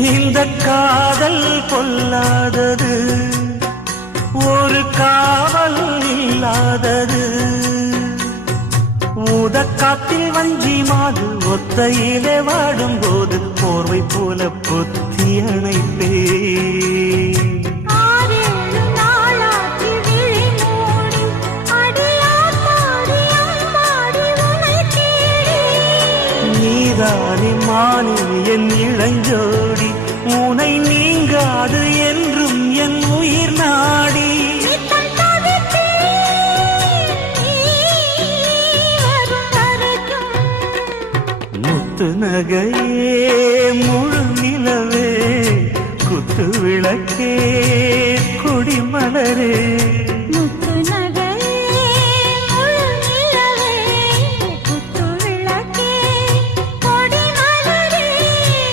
இந்த காதல் பொல்லாதது, ஒரு காவல் இல்லாதது. ஊதக்காத்தில் வஞ்சி மாது ஒத்தையிலே வாடும்போது போர்வை போல பொத்தி அணைப்பே. நீதானே மானே என் இளஞ்சோடி, உனை நீங்காது என்றும் என் உயிர் நாடி. முத்து நகையே